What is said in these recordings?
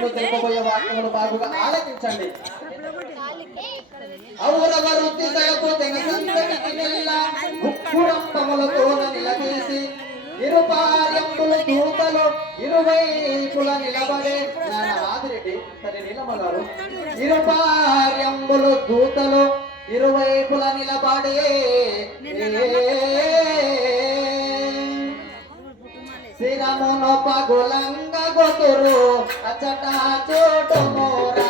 నేను తెలుపబోయే వాక్యములు బాగుగా ఆలకించండి. ఔరవ వృత్తి సగపు జనసందటికి నెల్ల ముక్కురంపములతోన నిలదీసి ఇరుపార్యములు దూతలు ఇరువైపుల నిలబడే ఆదిరెడ్డి తల్లి నీలమ్మ గారు ఇరుపార్యములు దూతలు ఇరువైపుల నిలబడే శిరమును పగులంగ గొతురు అచట చోటు మోరా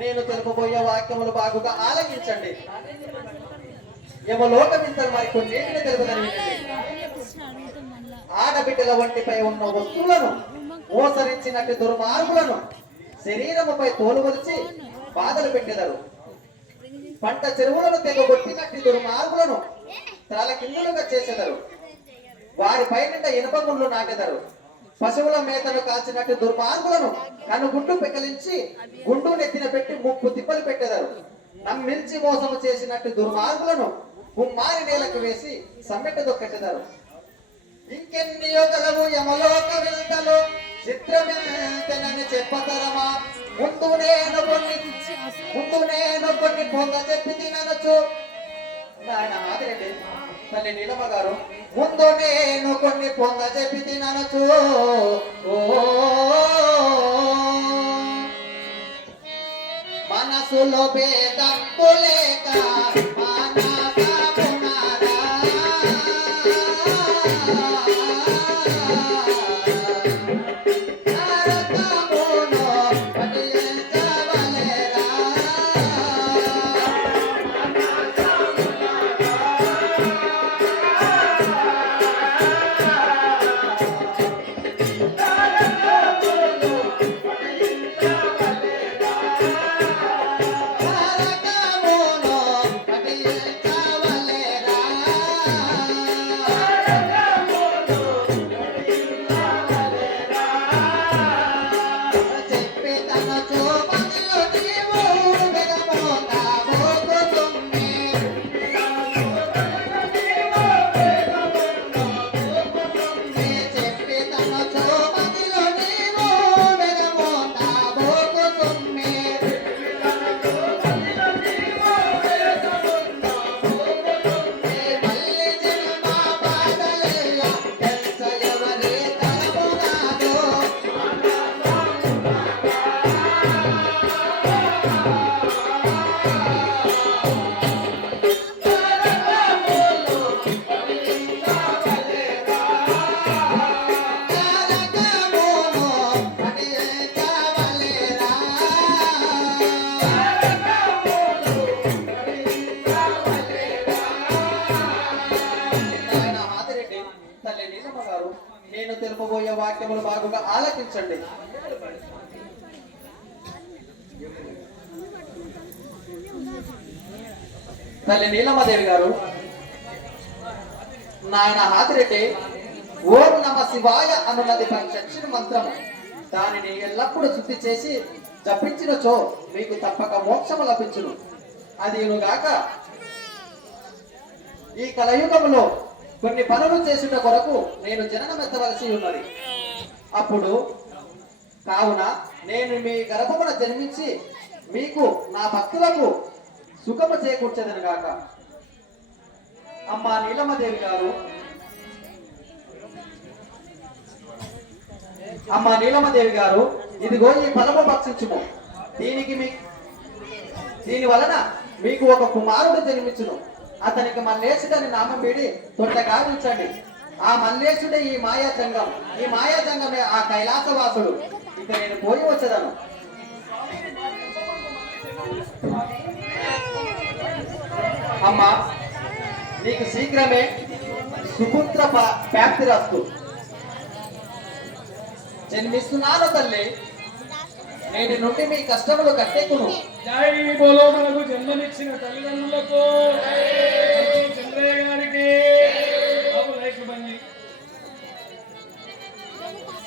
నేను తెలుపబోయే వాక్యములు బాగుగా ఆలకించండి. యమలోకమింతలు మరి కొన్నింటిని తెలుపుదని ఆడబిడ్డల వంటిపై ఉన్న వస్తువులను మోసరించినట్టు దుర్మార్గులను శరీరముపై తోలువలిచి బాధలు పెట్టెదరు. పంట చెరువులను తెగొట్టినట్టు దుర్మార్గులను తల కిందులుగా చేసెదరు. వారి పైన ఇనుప ముళ్ళు నాటెదరు. పశువుల మేతను కాల్చినట్టు దుర్మార్గులను కనుగుడ్డు పెకలించి గుండు నెత్తిన పెట్టి ముప్పు తిప్పలు పెట్టెదరు. నమ్మిల్చి మోసము చేసినట్టు దుర్మార్గులను కుమ్మారి నేలకు వేసి సమ్మెట దొక్కెట్టెదరు. ఇంకెన్నియో గలవు యమలోక వింతలు చిత్రమెంతనని చెప్పతరమా ముందు నేను కొన్ని పొంద చెప్పి తిననొచ్చు. ఆయన ఆదిరెడ్డి తల్లి నీలమ్మ గారు ముందు నేను కొన్ని పొంద చెప్పి తిననొచ్చు. మనసులో భేదంపు లేక నేను తెలుపబోయే వాక్యములు బాగుగా ఆలకించండి. తల్లి నీలమ్మదేవి గారు నాయన హాతిరెడ్డి ఓం నమ శివాయ అనున్నది పంచక్షర మంత్రము. దానిని ఎల్లప్పుడూ శుద్ధి చేసి జపించినచో మీకు తప్పక మోక్షము లభించును. అదిగాక ఈ కలయుగములో కొన్ని పనులు చేసుట కొరకు నేను జననమెత్తవలసి ఉన్నది. అప్పుడు కావున నేను మీ గర్భమున జన్మించి మీకు నా భక్తులకు సుఖము చేకూర్చదను గాక. అమ్మా నీలమ్మదేవి గారు, అమ్మా నీలమ్మదేవి గారు, ఇదిగో ఈ ఫలము భక్షించుము. దీని వలన మీకు ఒక కుమారుడు జన్మించును. అతనికి మల్లేశుడని నామం వీడి తొండగా ఉంచండి. ఆ మల్లేశుడే ఈ మాయాజంగం, ఈ మాయాజంగమే ఆ కైలాసవాసుడు. ఇక నేను పోయి వచ్చేదను. అమ్మా, నీకు శీఘ్రమే సుపుత్ర ప్రాప్తిరస్తు. జన్మిస్తున్నాను తల్లి. నేటి నుండి మీ కష్టములు కట్టెక్కును. జై బోలో మనకు జన్మనిచ్చిన తల్లిదండ్రులకు, చంద్రయ్య గారికి